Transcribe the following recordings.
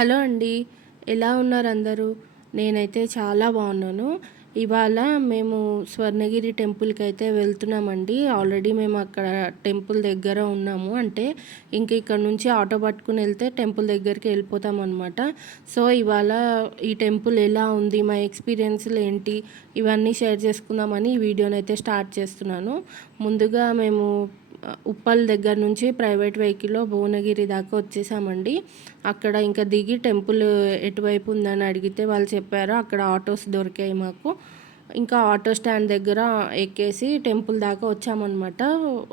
Hello అండి. ఎలా ఉన్నారు అందరూ? నేనైతే చాలా బాగున్నాను. ఇవాళ మేము స్వర్ణగిరి టెంపుల్‌కైతే వెళ్తున్నామండి. ఆల్రెడీ మేము అక్కడ టెంపుల్ దగ్గర ఉన్నాము. అంటే ఇంక ఇక్కడ నుంచి ఆటో పట్టుకొని వెళ్తే టెంపుల్ దగ్గరికి వెళ్ళిపోతామన్నమాట. సో, ఇవాళ ఈ టెంపుల్ ఎలా ఉంది? మా ఎక్స్‌పీరియన్స్‌లు ఏంటి? ఇవన్నీ షేర్ చేసుకుందామని ఈ వీడియోనైతే స్టార్ట్ చేస్తున్నాను. ముందుగా మేము ఉప్పల్ దగ్గర నుంచి ప్రైవేట్ వెహికల్‌లో భువనగిరి దాకా వచ్చేసామండి. అక్కడ ఇంకా దిగి టెంపుల్ ఎటువైపు ఉందని అడిగితే వాళ్ళు చెప్పారు. అక్కడ ఆటోస్ దొరికాయి మాకు. ఇంకా ఆటో స్టాండ్ దగ్గర ఎక్కేసి టెంపుల్ దాకా వచ్చామన్నమాట.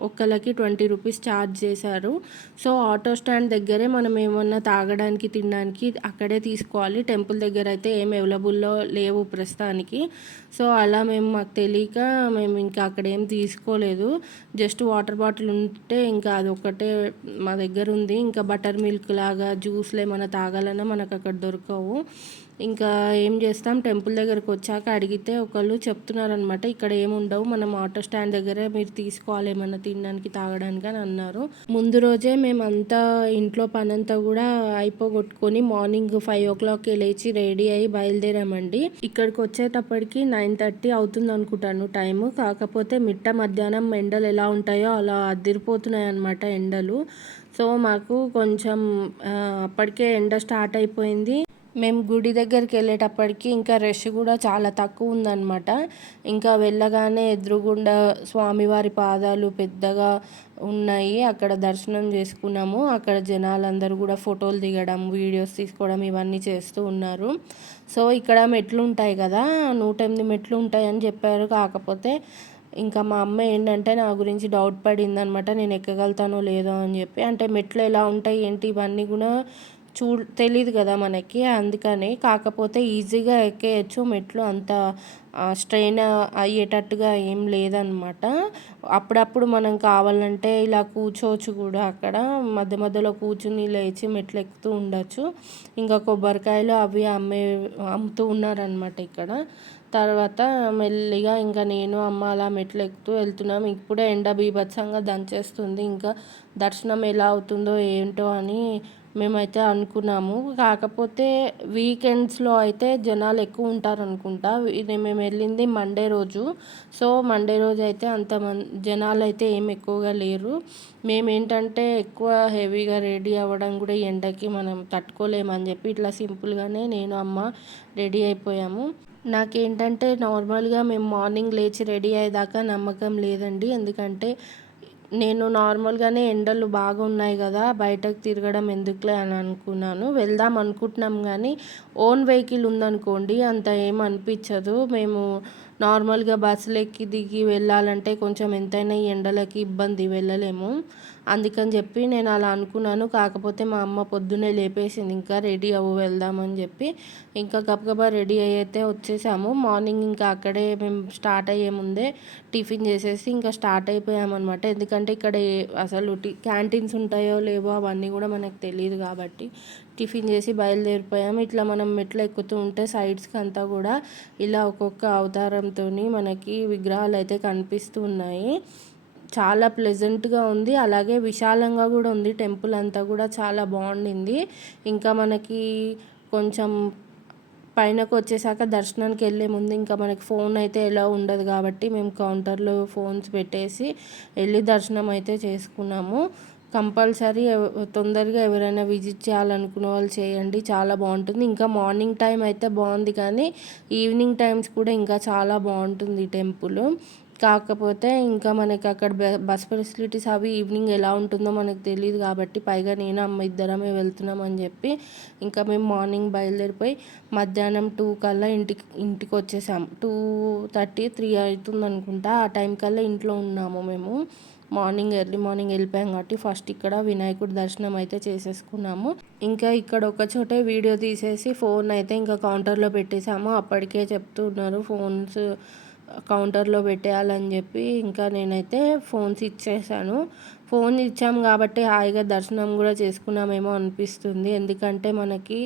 ఒక్కళ్ళకి 20 రూపీస్ ఛార్జ్ చేశారు. సో, ఆటో స్టాండ్ దగ్గరే మనం ఏమన్నా తాగడానికి, తినడానికి అక్కడే తీసుకోవాలి. టెంపుల్ దగ్గర అయితే ఏం అవైలబుల్‌లో లేవు ప్రస్తుతానికి. సో, అలా మాకు తెలియక మేము ఇంకా అక్కడ ఏం తీసుకోలేదు. జస్ట్ వాటర్ బాటిల్ ఉంటే ఇంకా అదొక్కటే మా దగ్గర ఉంది. ఇంకా బటర్ మిల్క్ లాగా జ్యూస్లు ఏమైనా తాగాలన్నా మనకు అక్కడ దొరకవు. ఇంకా ఏం చేస్తాం, టెంపుల్ దగ్గరకు వచ్చాక అడిగితే ఒకళ్ళు చెప్తున్నారనమాట, ఇక్కడ ఏముండవు, మనం ఆటో స్టాండ్ దగ్గరే మీరు తీసుకోవాలి ఏమన్నా తినడానికి తాగడానికి అని అన్నారు. ముందు రోజే మేమంతా ఇంట్లో పనంతా కూడా అయిపోగొట్టుకొని మార్నింగ్ 5 o'clock లేచి రెడీ అయ్యి బయలుదేరామండి. ఇక్కడికి వచ్చేటప్పటికి 9:30 అవుతుంది అనుకుంటాను టైము. కాకపోతే మిట్ట మధ్యాహ్నం ఎండలు ఎలా ఉంటాయో అలా అదిరిపోతున్నాయి అన్నమాట ఎండలు. సో, మాకు కొంచెం అప్పటికే ఎండ స్టార్ట్ అయిపోయింది. మేము గుడి దగ్గరికి వెళ్ళేటప్పటికి ఇంకా రష్ కూడా చాలా తక్కువ ఉందన్నమాట. ఇంకా వెళ్ళగానే ఎదురుగుండా స్వామివారి పాదాలు పెద్దగా ఉన్నాయి. అక్కడ దర్శనం చేసుకున్నాము. అక్కడ జనాలందరూ కూడా ఫోటోలు దిగడం, వీడియోస్ తీసుకోవడం ఇవన్నీ చేస్తూ ఉన్నారు. సో, ఇక్కడ మెట్లు ఉంటాయి కదా, 108 మెట్లు ఉంటాయని చెప్పారు. కాకపోతే ఇంకా మా అమ్మ ఏంటంటే నా గురించి డౌట్ పడింది అనమాట, నేను ఎక్కగలుగుతానో లేదో అని చెప్పి. అంటే మెట్లు ఎలా ఉంటాయి ఏంటి ఇవన్నీ కూడా తెలీదు కదా మనకి, అందుకని. కాకపోతే ఈజీగా ఎక్కేయచ్చు మెట్లు, అంత స్ట్రెయిన్ అయ్యేటట్టుగా ఏం లేదనమాట. అప్పుడప్పుడు మనం కావాలంటే ఇలా కూర్చోవచ్చు కూడా, అక్కడ మధ్య మధ్యలో కూర్చుని లేచి మెట్లు ఎక్కుతూ ఉండొచ్చు. ఇంకా కొబ్బరికాయలు అవి అమ్ముతూ ఉన్నారనమాట ఇక్కడ. తర్వాత మెల్లిగా ఇంకా నేను అమ్మ అలా మెట్లు ఎక్కుతూ వెళ్తున్నాం. ఇప్పుడే ఎండ బీభత్సంగా దంచేస్తుంది. ఇంకా దర్శనం ఎలా అవుతుందో ఏంటో అని మేమైతే అనుకున్నాము. కాకపోతే వీకెండ్స్లో అయితే జనాలు ఎక్కువ ఉంటారనుకుంటా. ఇది మేము వెళ్ళింది మండే రోజు. సో, మండే రోజు అయితే జనాలు అయితే ఏం ఎక్కువగా లేరు. మేమేంటంటే ఎక్కువ హెవీగా రెడీ అవ్వడం కూడా ఈ ఎండకి మనం తట్టుకోలేమని చెప్పి ఇట్లా సింపుల్గానే నేను అమ్మ రెడీ అయిపోయాము. నాకేంటంటే నార్మల్గా మేము మార్నింగ్ లేచి రెడీ అయ్యేదాకా నమ్మకం లేదండి. ఎందుకంటే నేను నార్మల్గానే ఎండలు బాగా ఉన్నాయి కదా, బయటకు తిరగడం ఎందుకులే అని అనుకున్నాను. వెళ్దాం అనుకుంటున్నాం కానీ ఓన్ వెహికల్ ఉందనుకోండి అంత ఏం అనిపించదు. మేము నార్మల్గా బస్సులు ఎక్కి దిగి వెళ్ళాలంటే కొంచెం ఎంతైనా ఈ ఎండలకి ఇబ్బంది, వెళ్ళలేము. అందుకని చెప్పి నేను అలా అనుకున్నాను. కాకపోతే మా అమ్మ పొద్దున్నే లేపేసింది, ఇంకా రెడీ అవ్వు వెళ్దామని చెప్పి. ఇంకా గబగబా రెడీ అయితే వచ్చేసాము. మార్నింగ్ ఇంకా అక్కడే మేము స్టార్ట్ అయ్యే ముందే టిఫిన్ చేసేసి ఇంకా స్టార్ట్ అయిపోయామన్నమాట. ఎందుకంటే ఇక్కడ అసలు క్యాంటీన్స్ ఉంటాయో లేవో అవన్నీ కూడా మనకు తెలియదు కాబట్టి టిఫిన్ చేసి బయలుదేరిపోయాము. ఇట్లా మనం మెట్లు ఎక్కుతూ ఉంటే సైడ్స్కి అంతా కూడా ఇలా ఒక్కొక్క అవతారంతో మనకి విగ్రహాలు అయితే కనిపిస్తూ ఉన్నాయి. చాలా ప్లెజెంట్గా ఉంది, అలాగే విశాలంగా కూడా ఉంది. టెంపుల్ అంతా కూడా చాలా బాగుండింది. ఇంకా మనకి కొంచెం పైనకు వచ్చేసాక దర్శనానికి వెళ్ళే ముందు ఇంకా మనకి ఫోన్ అయితే ఎలా ఉండదు కాబట్టి మేము కౌంటర్లో ఫోన్స్ పెట్టేసి వెళ్ళి దర్శనం అయితే చేసుకున్నాము. కంపల్సరీ తొందరగా ఎవరైనా విజిట్ చేయాలనుకునే వాళ్ళు చేయండి, చాలా బాగుంటుంది. ఇంకా మార్నింగ్ టైం అయితే బాగుంది కానీ ఈవినింగ్ టైమ్స్ కూడా ఇంకా చాలా బాగుంటుంది టెంపుల్. కాకపోతే ఇంకా మనకి అక్కడ బస్ ఫెసిలిటీస్ అవి ఈవినింగ్ ఎలా ఉంటుందో మనకు తెలియదు కాబట్టి, పైగా నేను అమ్మ ఇద్దరమే వెళ్తున్నామని చెప్పి ఇంకా మేము మార్నింగ్ బయలుదేరిపోయి మధ్యాహ్నం 2 కల్లా ఇంటికి వచ్చేసాము. 2:30, 3 అవుతుంది అనుకుంటా. ఆ టైం కల్లా ఇంట్లో ఉన్నాము మేము. ఎర్లీ మార్నింగ్ వెళ్ళిపోయాం కాబట్టి ఫస్ట్ ఇక్కడ వినాయకుడి దర్శనం అయితే చేసేసుకున్నాము. ఇంకా ఇక్కడ ఒక చోటే వీడియో తీసేసి ఫోన్ అయితే ఇంకా కౌంటర్లో పెట్టేసాము. అప్పటికే చెప్తున్నారు ఫోన్స్ కౌంటర్లో పెట్టేయాలని చెప్పి. ఇంకా నేనైతే ఫోన్స్ ఇచ్చేసాను. ఫోన్ ఇచ్చాము కాబట్టి హాయిగా దర్శనం కూడా చేసుకున్నామేమో అనిపిస్తుంది. ఎందుకంటే మనకి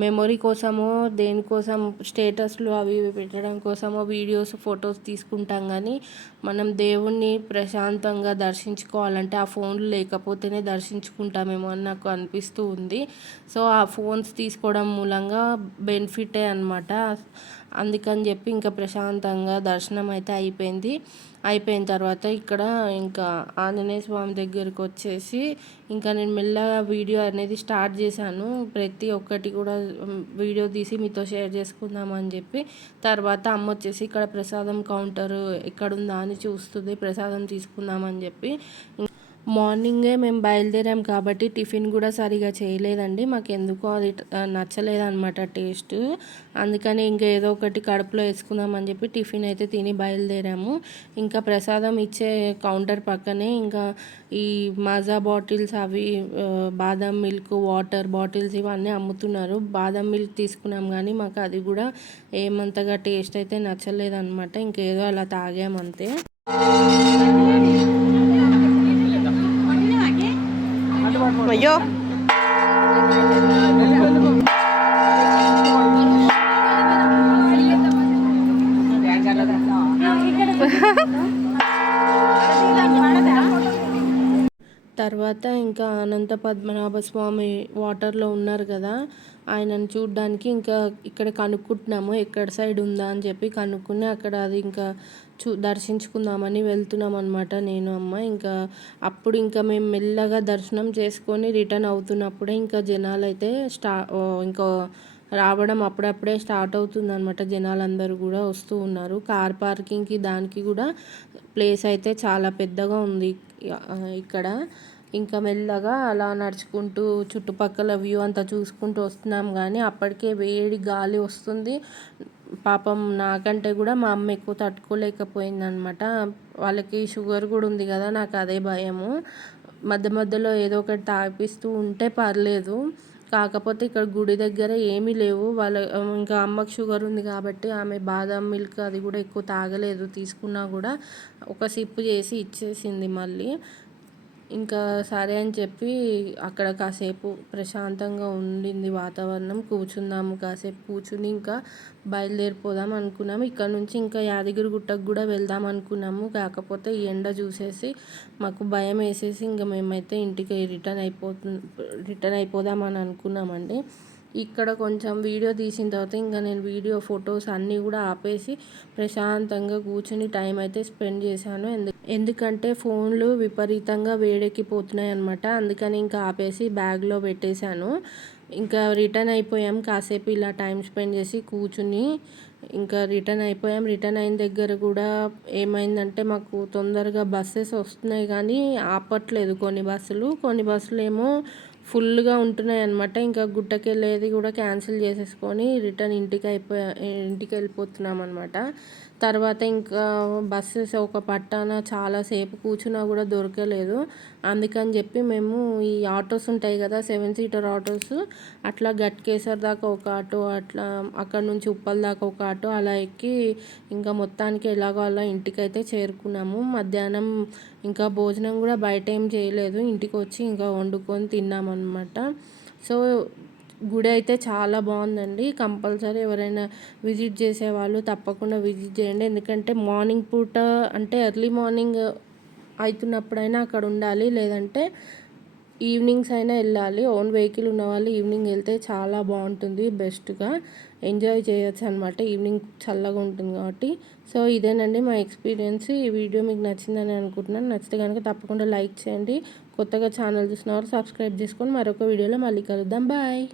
మెమొరీ కోసమో దేనికోసం స్టేటస్లు అవి ఇవి పెట్టడం కోసమో వీడియోస్ ఫొటోస్ తీసుకుంటాం కానీ మనం దేవుణ్ణి ప్రశాంతంగా దర్శించుకోవాలంటే ఆ ఫోన్లు లేకపోతేనే దర్శించుకుంటామేమో అని నాకు అనిపిస్తూ ఉంది. సో ఆ ఫోన్స్ తీసుకోవడం మూలంగా బెనిఫిటే అనమాట. అందుకని చెప్పి ఇంకా ప్రశాంతంగా దర్శనం అయితే అయిపోయింది. అయిపోయిన తర్వాత ఇక్కడ ఇంకా ఆంజనేయ స్వామి దగ్గరికి వచ్చేసి ఇంకా నేను మెల్లగా వీడియో అనేది స్టార్ట్ చేశాను. ప్రతి ఒక్కటి కూడా వీడియో తీసి మీతో షేర్ చేసుకుందామని చెప్పి. తర్వాత అమ్మ వచ్చేసి ఇక్కడ ప్రసాదం కౌంటర్ ఎక్కడుందా అని చూస్తుంది, ప్రసాదం తీసుకుందామని చెప్పి. మార్నింగే మేము బయలుదేరాం కాబట్టి టిఫిన్ కూడా సరిగా చేయలేదండి. మాకు ఎందుకో అది నచ్చలేదన్నమాట టేస్ట్. అందుకని ఇంకా ఏదో ఒకటి కడుపులో వేసుకుందామని చెప్పి టిఫిన్ అయితే తిని బయలుదేరాము. ఇంకా ప్రసాదం ఇచ్చే కౌంటర్ పక్కనే ఇంకా ఈ మాజా బాటిల్స్ అవి బాదం మిల్క్ వాటర్ బాటిల్స్ ఇవన్నీ అమ్ముతున్నారు. బాదం మిల్క్ తీసుకున్నాం కానీ మాకు అది కూడా ఏమంతగా టేస్ట్ అయితే నచ్చలేదన్నమాట. ఇంకేదో అలా తాగామంతే. అయ్యో తర్వాత ఇంకా అనంత పద్మనాభ స్వామి వాటర్లో ఉన్నారు కదా, ఆయనను చూడడానికి ఇంకా ఇక్కడ కనుక్కుంటున్నాము ఎక్కడ సైడ్ ఉందా అని చెప్పి. కనుక్కుని అక్కడ అది ఇంకా దర్శించుకుందామని వెళ్తున్నాం అనమాట నేను అమ్మ. ఇంకా అప్పుడు ఇంకా మేము మెల్లగా దర్శనం చేసుకొని రిటర్న్ అవుతున్నప్పుడే ఇంకా జనాలు అయితే ఇంకా రావడం అప్పుడప్పుడే స్టార్ట్ అవుతుందన్నమాట. జనాలందరూ కూడా వస్తూ ఉన్నారు. కార్ పార్కింగ్కి దానికి కూడా ప్లేస్ అయితే చాలా పెద్దగా ఉంది ఇక్కడ. ఇంకా మెల్లగా అలా నడుచుకుంటూ చుట్టుపక్కల వ్యూ అంతా చూసుకుంటూ వస్తున్నాం. కానీ అప్పటికే వేడి గాలి వస్తుంది. పాపం నాకంటే కూడా మా అమ్మ ఎక్కువ తట్టుకోలేకపోయిందనమాట. వాళ్ళకి షుగర్ కూడా ఉంది కదా, నాకు అదే భయము. మధ్య మధ్యలో ఏదో ఒకటి తాగిపిస్తూ ఉంటే పర్లేదు. కాకపోతే ఇక్కడ గుడి దగ్గర ఏమీ లేవు. ఇంకా అమ్మకి షుగర్ ఉంది కాబట్టి ఆమె బాదం మిల్క్ అది కూడా ఎక్కువ తాగలేదు. తీసుకున్నా కూడా ఒక సిప్ చేసి ఇచ్చేసింది మళ్ళీ. ఇంకా సరే అని చెప్పి అక్కడ కాసేపు ప్రశాంతంగా ఉండింది వాతావరణం. కూర్చుందాము, కాసేపు కూర్చుని ఇంకా బయలుదేరిపోదాం అనుకున్నాము. ఇక్కడ నుంచి ఇంకా యాదగిరి గుట్టకు కూడా వెళ్దాం అనుకున్నాము. కాకపోతే ఈ ఎండ చూసేసి మాకు భయం వేసేసి ఇంకా మేమైతే ఇంటికి రిటర్న్ అయిపోదామని అనుకున్నామండి. ఇక్కడ కొంచెం వీడియో తీసిన తర్వాత ఇంకా నేను వీడియో ఫొటోస్ అన్నీ కూడా ఆపేసి ప్రశాంతంగా కూర్చుని టైం అయితే స్పెండ్ చేశాను. ఎందుకంటే ఫోన్లు విపరీతంగా వేడెక్కిపోతున్నాయి అనమాట. అందుకని ఇంకా ఆపేసి బ్యాగ్లో పెట్టేశాను. ఇంకా రిటర్న్ అయిపోయాం. కాసేపు ఇలా టైం స్పెండ్ చేసి కూర్చుని ఇంకా రిటర్న్ అయిపోయాం. రిటర్న్ అయిన దగ్గర కూడా ఏమైందంటే మాకు తొందరగా బస్సెస్ వస్తున్నాయి కానీ ఆపట్లేదు కొన్ని బస్సులు ఏమో ఫుల్గా ఉంటున్నాయి అనమాట. ఇంకా గుట్టకి వెళ్ళేది కూడా క్యాన్సిల్ చేసేసుకొని రిటర్న్ ఇంటికి వెళ్ళిపోతున్నాం అనమాట. తర్వాత ఇంకా బస్సెస్ ఒక పట్టాన చాలాసేపు కూర్చున్నా కూడా దొరకలేదు. అందుకని చెప్పి మేము ఈ ఆటోస్ ఉంటాయి కదా, 7 సీటర్ ఆటోస్, అట్లా గట్కేసర్ దాకా ఒక ఆటో, అట్లా అక్కడ నుంచి ఉప్పల్ దాకా ఒక ఆటో అలా ఎక్కి ఇంకా మొత్తానికి ఎలాగో అలా ఇంటికైతే చేరుకున్నాము. మధ్యాహ్నం ఇంకా భోజనం కూడా బయట ఏం చేయలేదు, ఇంటికి వచ్చి ఇంకా వండుకొని తిన్నామన్నమాట. సో గుడి అయితే చాలా బాగుందండి. కంపల్సరీ ఎవరైనా విజిట్ చేసేవాళ్ళు తప్పకుండా విజిట్ చేయండి. ఎందుకంటే మార్నింగ్ పూట అంటే ఎర్లీ మార్నింగ్ అవుతున్నప్పుడైనా అక్కడ ఉండాలి, లేదంటే ఈవినింగ్స్ అయినా వెళ్ళాలి. ఓన్ వెహికల్ ఉన్న వాళ్ళు ఈవినింగ్ వెళ్తే చాలా బాగుంటుంది, బెస్ట్గా ఎంజాయ్ చేయొచ్చు అనమాట. ఈవినింగ్ చల్లగా ఉంటుంది కాబట్టి. సో ఇదేనండి మా ఎక్స్పీరియన్స్. ఈ వీడియో మీకు నచ్చిందని అనుకుంటున్నాను. నచ్చితే కనుక తప్పకుండా లైక్ చేయండి. కొత్తగా ఛానల్ చూసిన వారు సబ్స్క్రైబ్ చేసుకొని మరొక వీడియోలో మళ్ళీ కలుద్దాం. బాయ్.